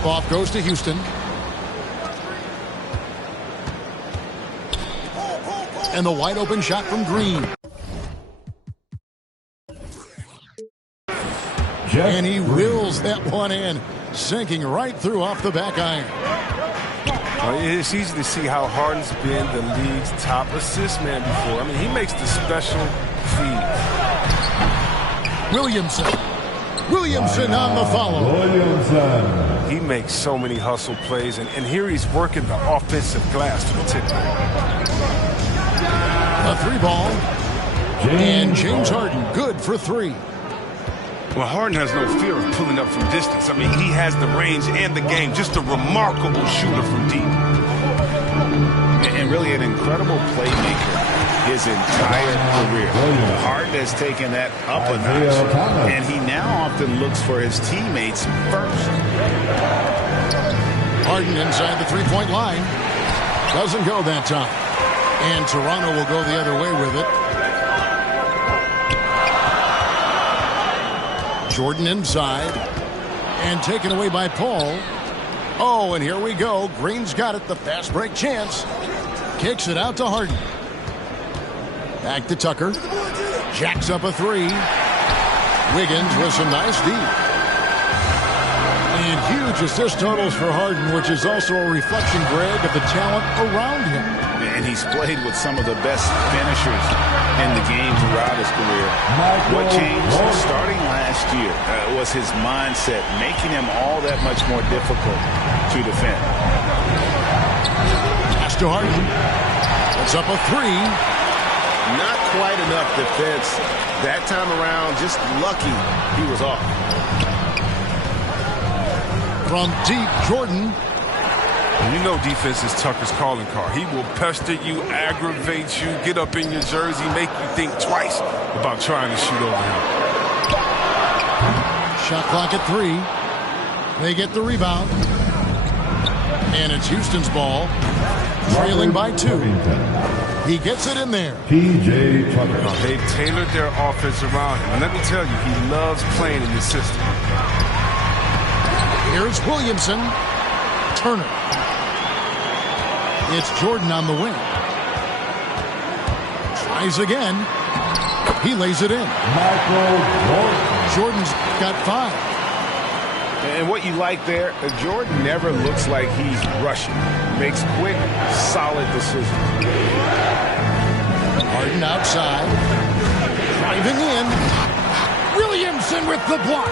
Tip-off goes to Houston. And the wide-open shot from Green. And he wills that one in, sinking right through off the back iron. It's easy to see how Harden's been the league's top assist man before. I mean, he makes the special feeds. Williamson on the follow. He makes so many hustle plays, and here he's working the offensive glass to the tip. A 3-ball. And James Harden good for 3. Well, Harden has no fear of pulling up from distance. I mean, he has the range and the game. Just a remarkable shooter from deep. And really an incredible playmaker his entire career. Harden has taken that up a notch, and he now often looks for his teammates first. Harden inside the 3-point line. Doesn't go that time. And Toronto will go the other way with it. Jordan inside. And taken away by Paul. Oh, and here we go. Green's got it. The fast break chance. Kicks it out to Harden. Back to Tucker. Jacks up a 3. Wiggins with some nice D. And huge assist totals for Harden, which is also a reflection, Greg, of the talent around him. And he's played with some of the best finishers in the game throughout his career. What changed starting last year was his mindset, making him all that much more difficult to defend. Pass to Harden. Puts up a 3. Not quite enough defense that time around. Just lucky he was off. From deep, Jordan. You know defense is Tucker's calling card. He will pester you, aggravate you, get up in your jersey, make you think twice about trying to shoot over him. Shot clock at 3. They get the rebound. And it's Houston's ball. Trailing by 2. He gets it in there. P.J. Tucker. They've tailored their offense around him. And let me tell you, he loves playing in this system. Here's Williamson. Turner. It's Jordan on the wing. Tries again. He lays it in. Michael Jordan. Jordan's got 5. And what you like there, Jordan never looks like he's rushing. Makes quick, solid decisions. Harden outside. Driving in. Williamson with the block.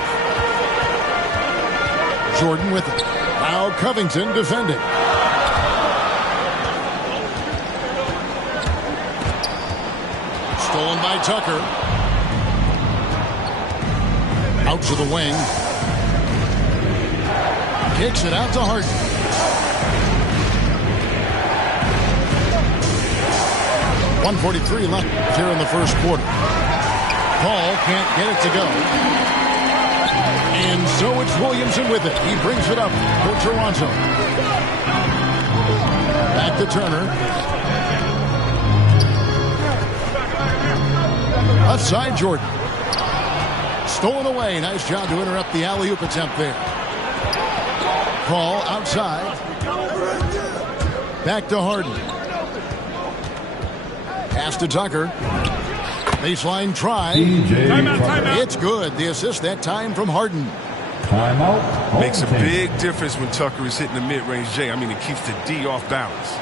Jordan with it. Now Covington defending. Stolen by Tucker. Out to the wing. Kicks it out to Harden. .143 left here in the first quarter. Paul can't get it to go. And so it's Williamson with it. He brings it up for Toronto. Back to Turner. Outside Jordan. Stolen away. Nice job to interrupt the alley-oop attempt there. Paul outside. Back to Harden. Pass to Tucker. Baseline try. Timeout. It's good. The assist that time from Harden. Timeout. Makes a big difference when Tucker is hitting the mid-range J. I mean, it keeps the D off balance.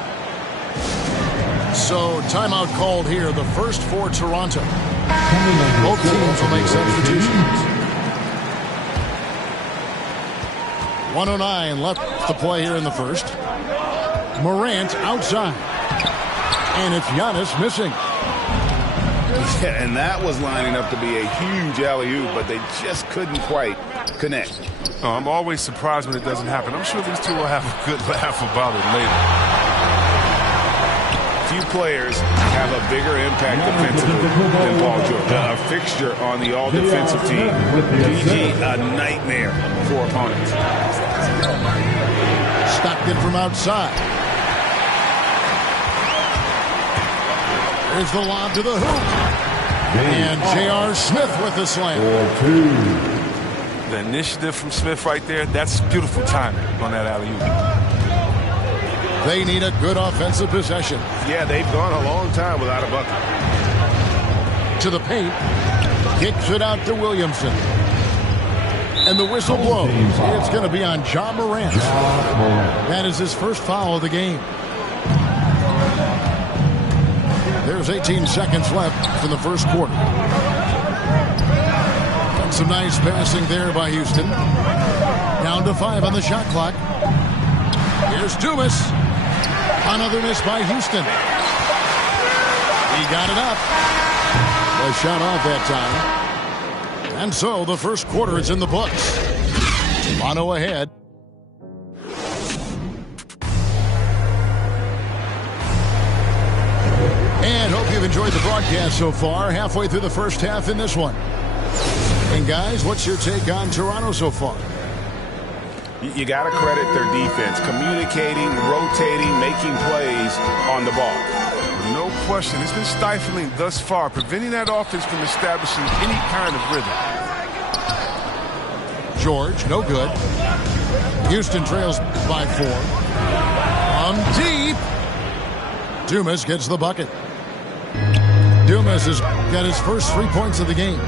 So timeout called here. The first for Toronto. Both teams will make substitutions. 1:09 left to play here in the first. Morant outside. And it's Giannis missing. Yeah, and that was lining up to be a huge alley-oop, but they just couldn't quite connect. Oh, I'm always surprised when it doesn't happen. I'm sure these two will have a good laugh about it later. Few players have a bigger impact defensively than Paul George. A fixture on the all-defensive team. PG, a nightmare for opponents. Stockton from outside. There's the lob to the hoop. And J.R. Smith with the slam. The initiative from Smith right there, that's beautiful timing on that alley-oop. They need a good offensive possession. Yeah, they've gone a long time without a bucket. To the paint. Kicks it out to Williamson. And the whistle blows. It's going to be on Ja Morant. That is his first foul of the game. There's 18 seconds left in the first quarter. And some nice passing there by Houston. Down to 5 on the shot clock. Here's Dumas. Another miss by Houston. He got it up. A shot off that time. And so the first quarter is in the books. Toronto ahead. And hope you've enjoyed the broadcast so far. Halfway through the first half in this one. And guys, what's your take on Toronto so far? You got to credit their defense. Communicating, rotating, making plays on the ball. No question. It's been stifling thus far, preventing that offense from establishing any kind of rhythm. George, no good. Houston trails by 4. Deep. Dumas gets the bucket. Dumas has got his first 3 points of the game.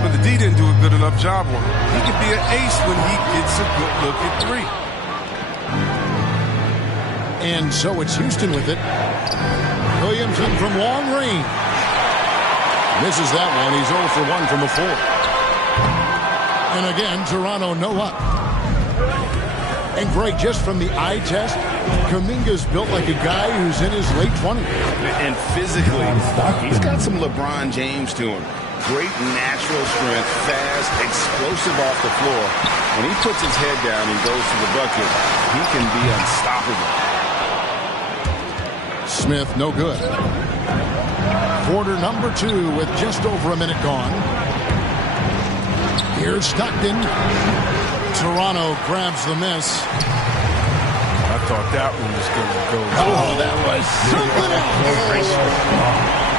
But the D didn't do a good enough job on him. He could be an ace when he gets a good look at 3. And so it's Houston with it. Williamson from long range. Misses that one. He's 0 for 1 from the floor. And again, Toronto no luck. And Greg, just from the eye test, Kuminga's built like a guy who's in his late 20s. And physically, he's got some LeBron James to him. Great natural strength, fast, explosive off the floor. When he puts his head down and goes to the bucket, he can be unstoppable. Smith, no good. Quarter number 2 with just over a minute gone. Here's Stockton. Toronto grabs the miss. I thought that one was going to go. Oh, that was something else. Wait a minute.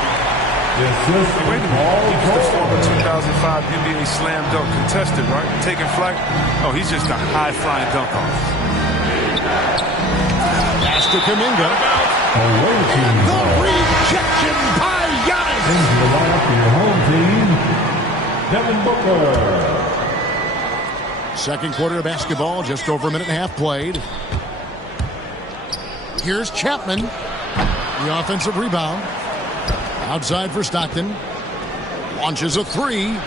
He was the former 2005 NBA slam dunk contestant, right? Taking flight. Oh, he's just a high-flying dunk off. Pass to Kuminga. And the rejection by Giannis. Your home team, Devin Booker. Second quarter of basketball, just over a minute and a half played. Here's Chapman. The offensive rebound. Outside for Stockton. Launches a 3.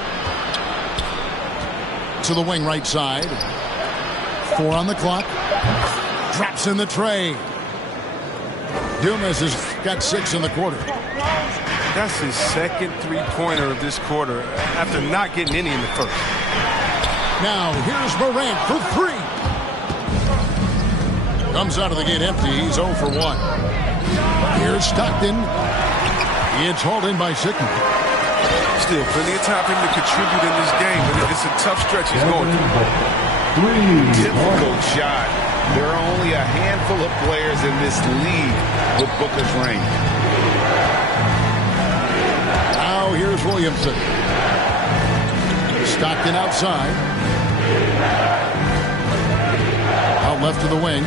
To the wing right side. 4 on the clock. Drops in the tray. Dumas has got 6 in the quarter. That's his second three-pointer of this quarter after not getting any in the first. Now here's Morant for 3. Comes out of the gate empty. He's 0 for 1. Here's Stockton. It's hauled in by Sigma. Still plenty of time for him to contribute in this game, but it's a tough stretch he's going through. Difficult shot. There are only a handful of players in this league with Booker's range. Now here's Williamson. Stockton outside. Out left to the wing.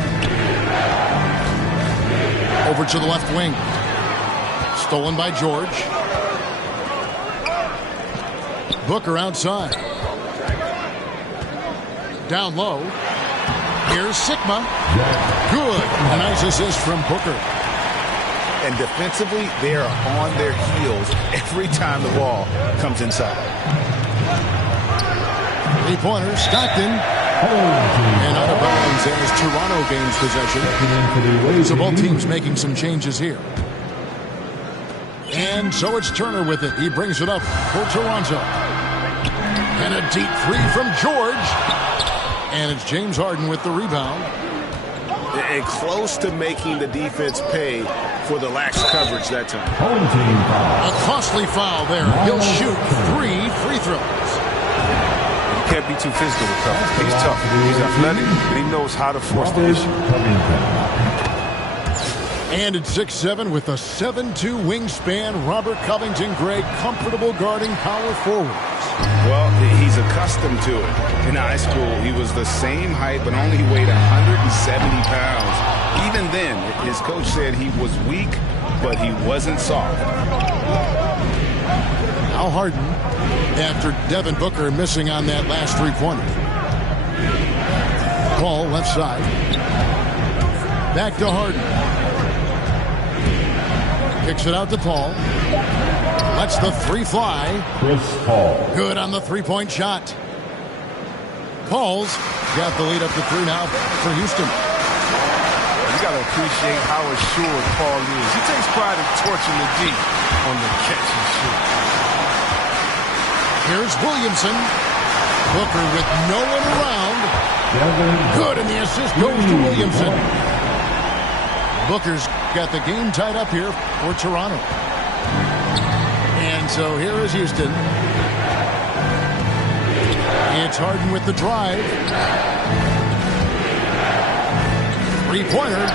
Over to the left wing. Stolen by George. Booker outside. Down low. Here's Sigma. Good. A nice assist from Booker. And defensively, they are on their heels every time the ball comes inside. 3-pointer, Stockton. And out of bounds as Toronto gains possession. So both teams making some changes here. And so it's Turner with it. He brings it up for Toronto. And a deep 3 from George. And it's James Harden with the rebound. And close to making the defense pay for the lax coverage that time. A costly foul there. He'll shoot 3 free throws. You can't be too physical with tough. He's tough. He's athletic, and he knows how to force the issue. And at 6'7" with a 7'2" wingspan, Robert Covington, Greg, comfortable guarding power forwards. Well, he's accustomed to it. In high school, he was the same height, but only weighed 170 pounds. Even then, his coach said he was weak, but he wasn't soft. Now Harden, after Devin Booker missing on that last three-pointer. Paul, left side. Back to Harden. Kicks it out to Paul. Lets the three fly. Chris Paul. Good on the three-point shot. Paul's got the lead up to 3 now for Houston. You got to appreciate how assured Paul is. He takes pride in torching the D on the catch and shoot. Here's Williamson. Booker with no one around. Good, and the assist goes to Williamson. Booker's got the game tied up here for Toronto. And so here is Houston. It's Harden with the drive. Three-pointer.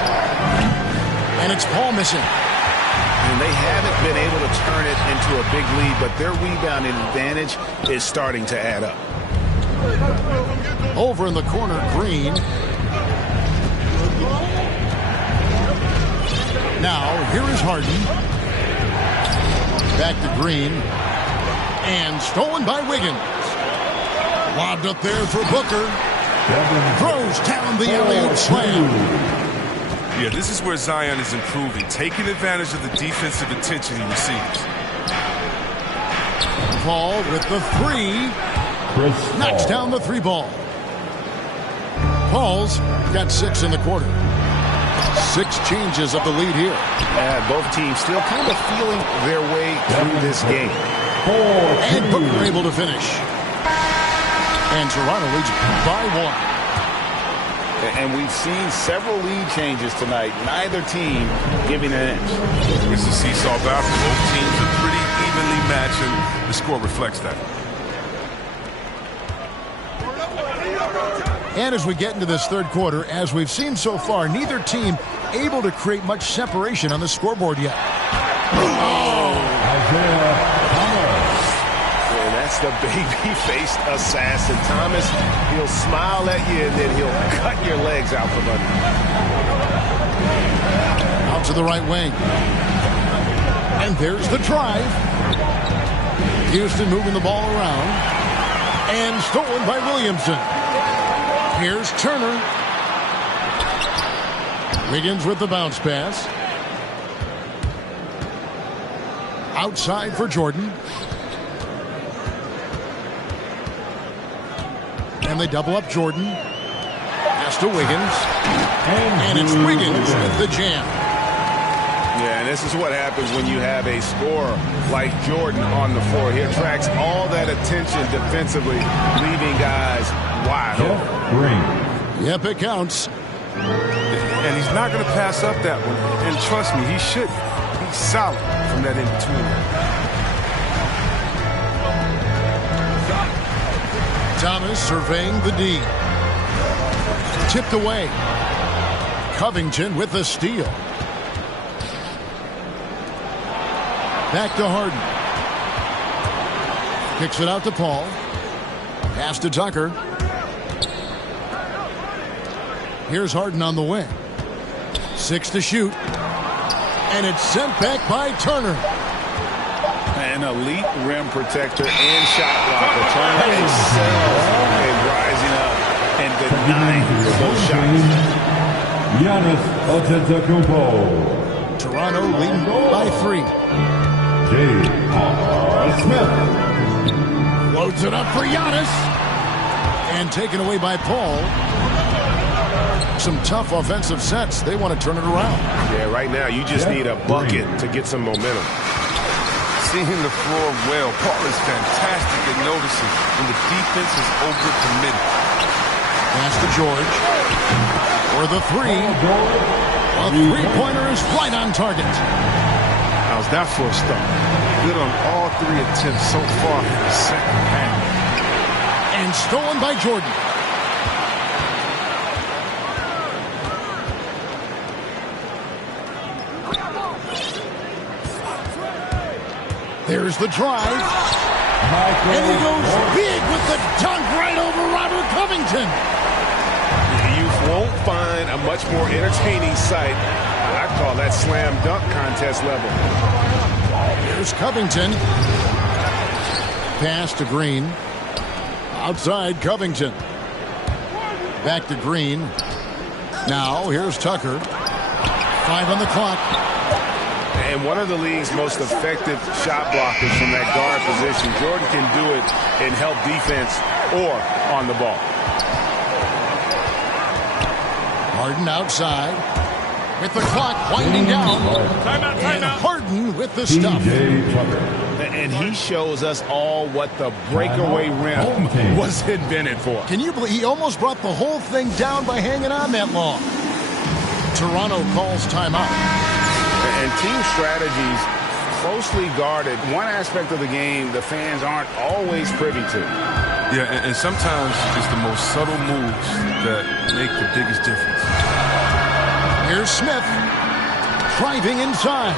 And it's Paul missing. And they haven't been able to turn it into a big lead, but their rebounding advantage is starting to add up. Over in the corner, Green. Now, here is Harden. Back to Green. And stolen by Wiggins. Lobbed up there for Booker. Throws down the alley-oop slam. Yeah, this is where Zion is improving, taking advantage of the defensive attention he receives. Paul with the three. Knocks down the three ball. Paul's got 6 in the quarter. 6 changes of the lead here. Both teams still kind of feeling their way through this game. And Booker able to finish. And Toronto leads by 1. And we've seen several lead changes tonight. Neither team giving an inch. It's a seesaw battle. Both teams are pretty evenly matched, and the score reflects that. And as we get into this third quarter, as we've seen so far, neither team able to create much separation on the scoreboard yet. Isaiah Thomas. And that's the baby-faced assassin. Thomas, he'll smile at you and then he'll cut your legs out from under. Out to the right wing. And there's the drive. Houston moving the ball around. And stolen by Williamson. Here's Turner. Wiggins with the bounce pass. Outside for Jordan. And they double up Jordan. Pass to Wiggins. And it's Wiggins with the jam. Yeah, and this is what happens when you have a scorer like Jordan on the floor. He attracts all that attention defensively, leaving guys wide open. Yep, it counts. And he's not going to pass up that one. And trust me, he shouldn't. He's solid from that in-between. Thomas surveying the D. Tipped away. Covington with the steal. Back to Harden. Kicks it out to Paul. Pass to Tucker. Here's Harden on the wing. 6 to shoot. And it's sent back by Turner. An elite rim protector and shot blocker. Turner excels in rising up and denying those shots. Giannis Antetokounmpo. Toronto leading by 3. J.R. Smith. Loads it up for Giannis. And taken away by Paul. Some tough offensive sets. They want to turn it around. Yeah, right now you just need a bucket to get some momentum. Seeing the floor well, Paul is fantastic at noticing when the defense is overcommitted. Pass to George. For the 3. A three-pointer is right on target. How's that for a start? Good on all 3 attempts so far in the second half. And stolen by Jordan. There's the drive. And he goes big with the dunk right over Robert Covington. You won't find a much more entertaining sight. I call that slam dunk contest level. Here's Covington. Pass to Green. Outside Covington. Back to Green. Now here's Tucker. 5 on the clock. And one of the league's most effective shot blockers from that guard position. Jordan can do it and help defense or on the ball. Harden outside with the clock winding down. Timeout. And Harden with the stuff. And he shows us all what the breakaway rim was invented for. Can you believe he almost brought the whole thing down by hanging on that long? Toronto calls timeout. And team strategies closely guarded. One aspect of the game the fans aren't always privy to. Yeah, and sometimes it's the most subtle moves that make the biggest difference. Here's Smith driving inside.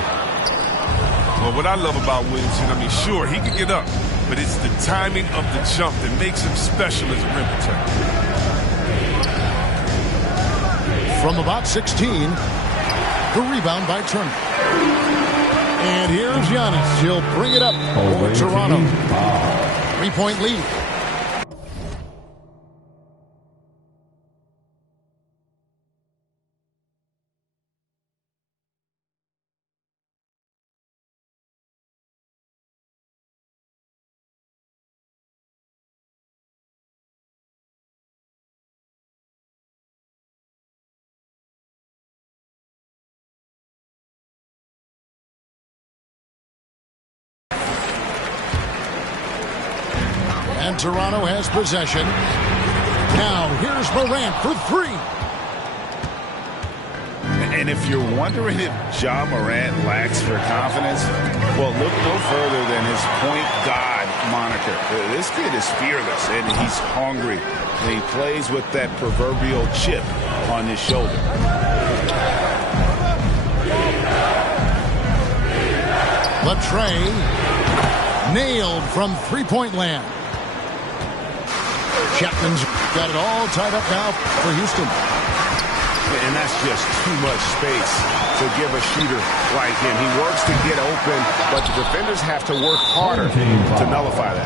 Well, what I love about Williamson, I mean, sure, he can get up, but it's the timing of the jump that makes him special as a rim protector. From about 16, the rebound by Turner. And here's Giannis. He'll bring it up for Toronto. 3-point lead. And Toronto has possession. Now here's Morant for 3. And if you're wondering if Ja Morant lacks for confidence, well, look no further than his point god moniker. This kid is fearless, and he's hungry. And he plays with that proverbial chip on his shoulder. Latrey nailed from 3-point land. Chapman's got it all tied up now for Houston. And that's just too much space to give a shooter like him. He works to get open, but the defenders have to work harder to nullify that.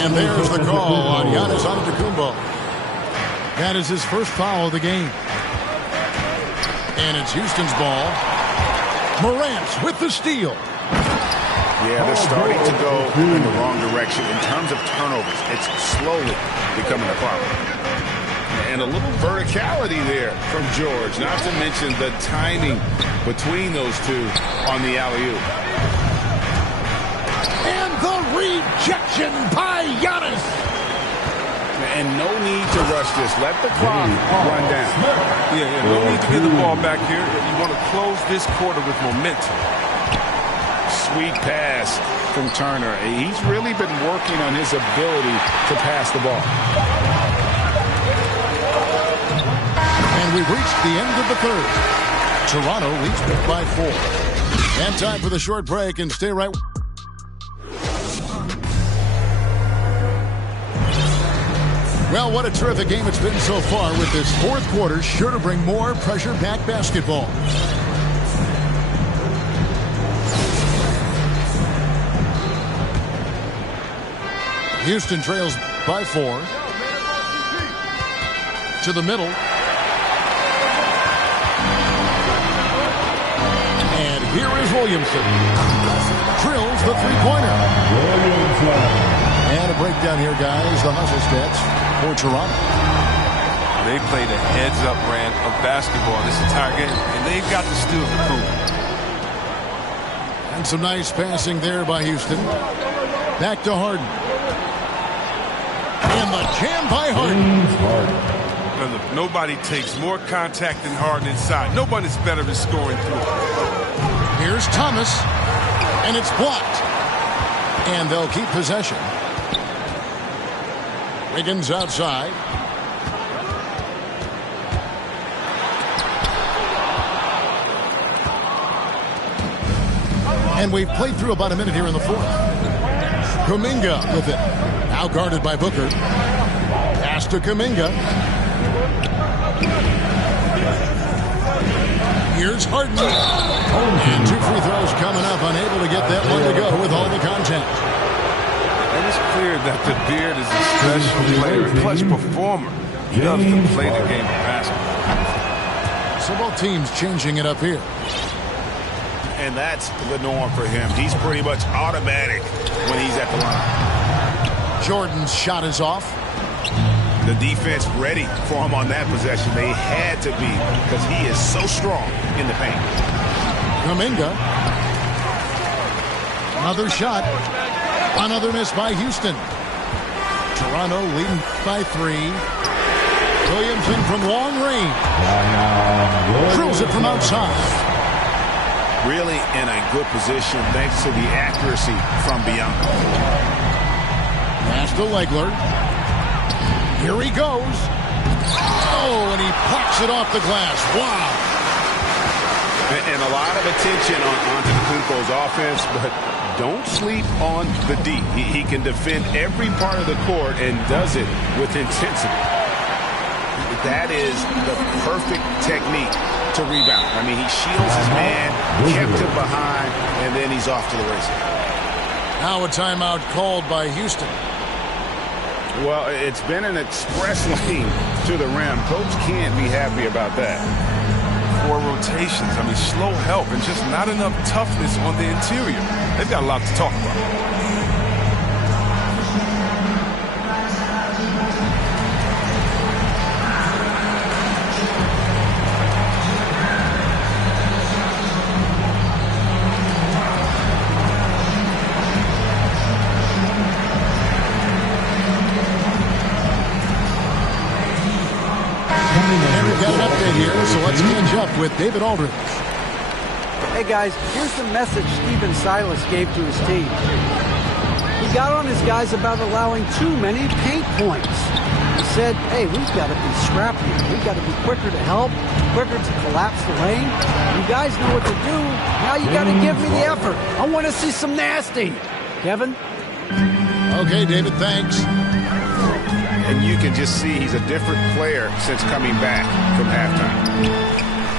And there's the call on Giannis Antetokounmpo. That is his first foul of the game. And it's Houston's ball. Morant with the steal. Yeah, they're starting to go in the wrong direction. In terms of turnovers, it's slowly becoming a problem. And a little verticality there from George, not to mention the timing between those two on the alley-oop. And the rejection by Giannis. And no need to rush this. Let the clock run down. Yeah, no need to get the ball back here. You want to close this quarter with momentum. Sweet pass from Turner. He's really been working on his ability to pass the ball. And we've reached the end of the third. Toronto leads by 4. And time for the short break, and stay right. Well, what a terrific game it's been so far, with this fourth quarter sure to bring more pressure-packed basketball. Houston trails by 4. To the middle. And here is Williamson. Drills the three-pointer. And a breakdown here, guys. The hustle stats for Toronto. They played a heads-up brand of basketball this entire game, and they've got the steals to prove it. And some nice passing there by Houston. Back to Harden. And the jam by Harden. Now look, nobody takes more contact than Harden inside. Nobody's better at scoring through. Here's Thomas. And it's blocked. And they'll keep possession. Wiggins outside. And we've played through about a minute here in the fourth. Kuminga with it. Now guarded by Booker. Pass to Kuminga. Here's Harden. And 2 free throws coming up. Unable to get that one to go with all the contact. And it's clear that the Beard is a special player, a clutch performer. He loves to play the game of basketball. So both teams changing it up here. And that's the norm for him. He's pretty much automatic when he's at the line. Jordan's shot is off. The defense ready for him on that possession. They had to be because he is so strong in the paint. Kuminga. Another shot. Another miss by Houston. Toronto leading by 3. Williamson from long range. Drills it from outside. Really in a good position thanks to the accuracy from Bianca. Pass to Legler. Here he goes. Oh, and he pops it off the glass. Wow. And a lot of attention on Antetokounmpo's offense, but don't sleep on the D. He can defend every part of the court and does it with intensity. That is the perfect technique to rebound. I mean, he shields his man, kept him behind, and then he's off to the races. Now a timeout called by Houston. Well, it's been an express lane to the rim. Coach can't be happy about that. 4 rotations. I mean, slow help and just not enough toughness on the interior. They've got a lot to talk about. And we've got an update here, so let's catch up with David Aldridge. Hey guys, here's the message Stephen Silas gave to his team. He got on his guys about allowing too many paint points. He said, hey, we've got to be scrappy. We've got to be quicker to help, quicker to collapse the lane. You guys know what to do. Now you got to give me the effort. I want to see some nasty. Kevin? Okay, David, thanks. And you can just see he's a different player since coming back from halftime.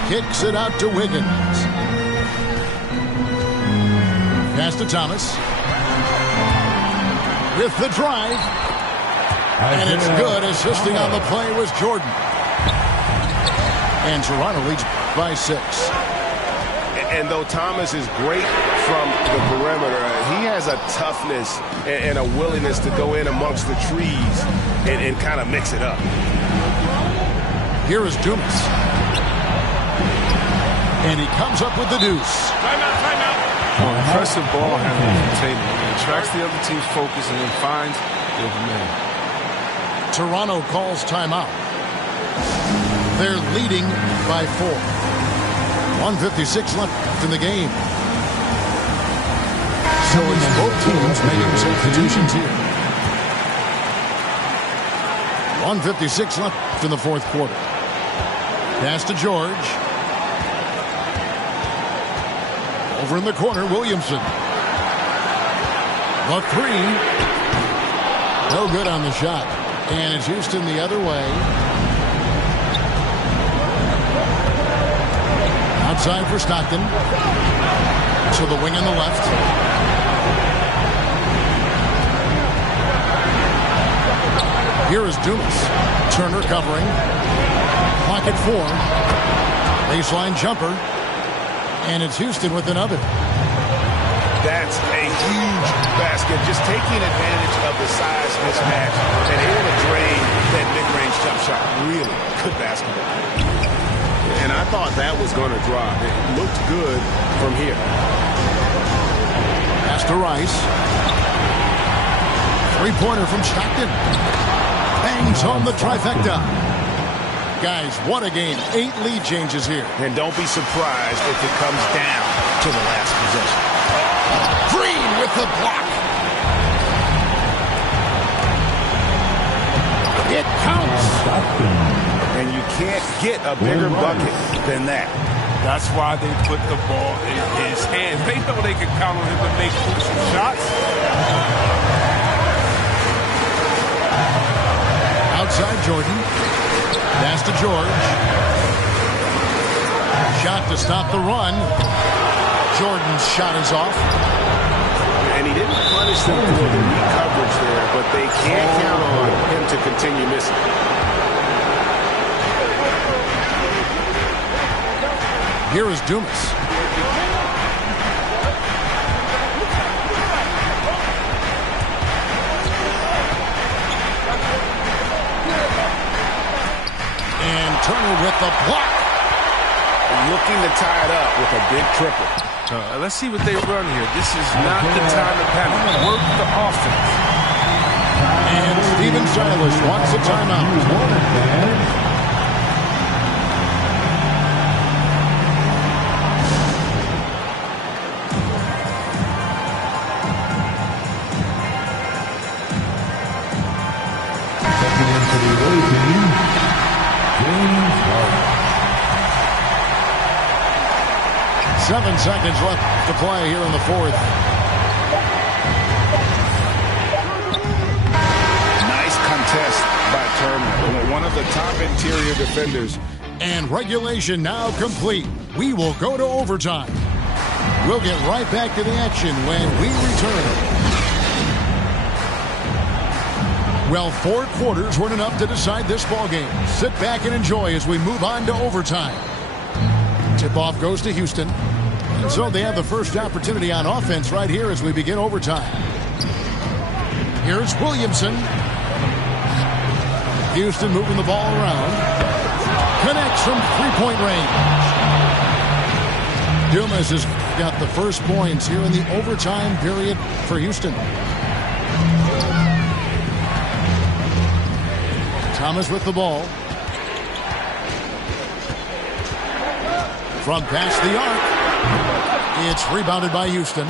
Kicks it out to Wiggins. Pass to Thomas. With the drive. And it's good. Assisting on the play was Jordan. And Toronto leads by 6. And though Thomas is great from the perimeter, he has a toughness and a willingness to go in amongst the trees and kind of mix it up. Here is Dumas. And he comes up with the deuce. Timeout. Impressive ball handling from Tatum. He attracts the other team's focus and then finds the open man. Toronto calls timeout. They're leading by 4. 1:56 left in the game. So it's both teams making substitutions here. 1:56 left in the fourth quarter. Pass to George. Over in the corner, Williamson. The 3. No good on the shot. And it's Houston the other way. Outside for Stockton. To the wing on the left. Here is Dumas. Turner covering. Pocket 4. Baseline jumper. And it's Houston with another. That's a huge basket. Just taking advantage of the size mismatch and able to drain that mid-range jump shot. Really good basketball. And I thought that was going to drop. It looked good from here. Pass to Rice. 3-pointer from Stockton. Bangs home the trifecta. Guys, what a game. 8 lead changes here. And don't be surprised if it comes down to the last possession. Green with the block. It counts. And you can't get a bigger bucket than that. That's why they put the ball in his hands. They know they can count on him to make crucial shots. Outside Jordan. Pass to George. Shot to stop the run. Jordan's shot is off. And he didn't punish them for the weak coverage there, but they can't count on him to continue missing. Here is Dumas. And Turner with the block. Looking to tie it up with a big triple. Let's see what they run here. This is not the time to panic. Work the offense. And Stephen Silas wants a timeout. James 7 seconds left to play here in the fourth. Nice contest by Turner, one of the top interior defenders. And regulation now complete. We will go to overtime. We'll get right back to the action when we return. Well, 4 quarters weren't enough to decide this ballgame. Sit back and enjoy as we move on to overtime. Tip-off goes to Houston. And so they have the first opportunity on offense right here as we begin overtime. Here's Williamson. Houston moving the ball around. Connects from three-point range. Dumas has got the first points here in the overtime period for Houston. Thomas with the ball. From past the arc. It's rebounded by Houston.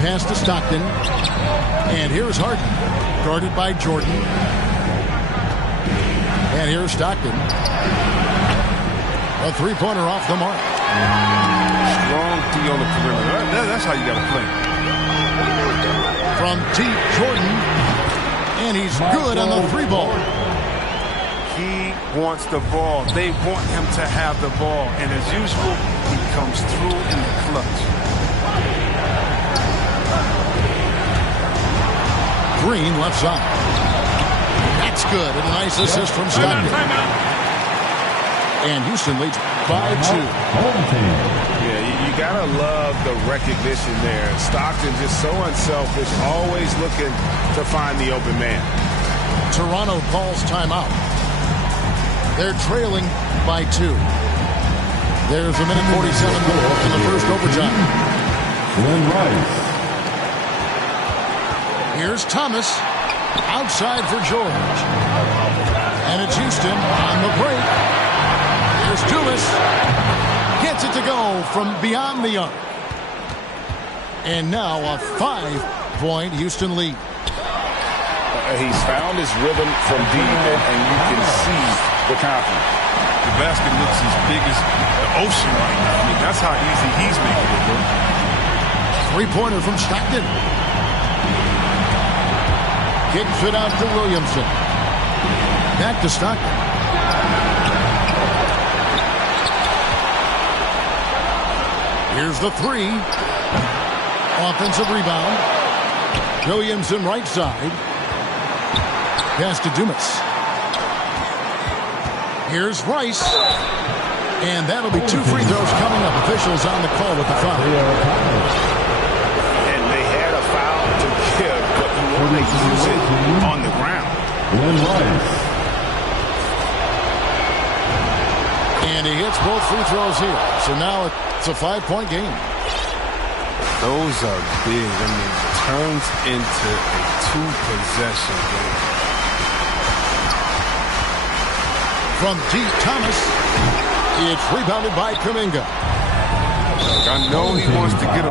Pass to Stockton. And here's Harden. Guarded by Jordan. And here's Stockton. A three-pointer off the mark. Strong D on the perimeter. That's how you got to play. From deep, Jordan. And he's good on the three ball. He wants the ball. They want him to have the ball. And as usual, he comes through in the clutch. Green left side. That's good. And a nice assist from Stockton. And Houston leads by 2. Yeah, you gotta love the recognition there. Stockton just so unselfish, always looking to find the open man. Toronto calls timeout. They're trailing by 2. There's a minute 47 left in the first overtime. Glenn Rice. Here's Thomas. Outside for George. And it's Houston on the break. Here's Dumas. Gets it to go from beyond the arc. And now a 5-point Houston lead. He's found his rhythm from deep, and you can see the confidence. The basket looks as big as the ocean right now. I mean, that's how easy he's making it look. Three-pointer from Stockton. Kicks it out to Williamson. Back to Stockton. Here's the 3. Offensive rebound. Williamson right side. Pass to Dumas. Here's Rice. And that'll be 2 free throws coming up. Officials on the call with the foul. And they had a foul to give, but you want to use it on the ground. Glenn Rice. And he hits both free throws here. So now it's a 5-point game. Those are big. I mean, it turns into a 2-possession game. From deep, Thomas. It's rebounded by Kuminga. I know he wants to get a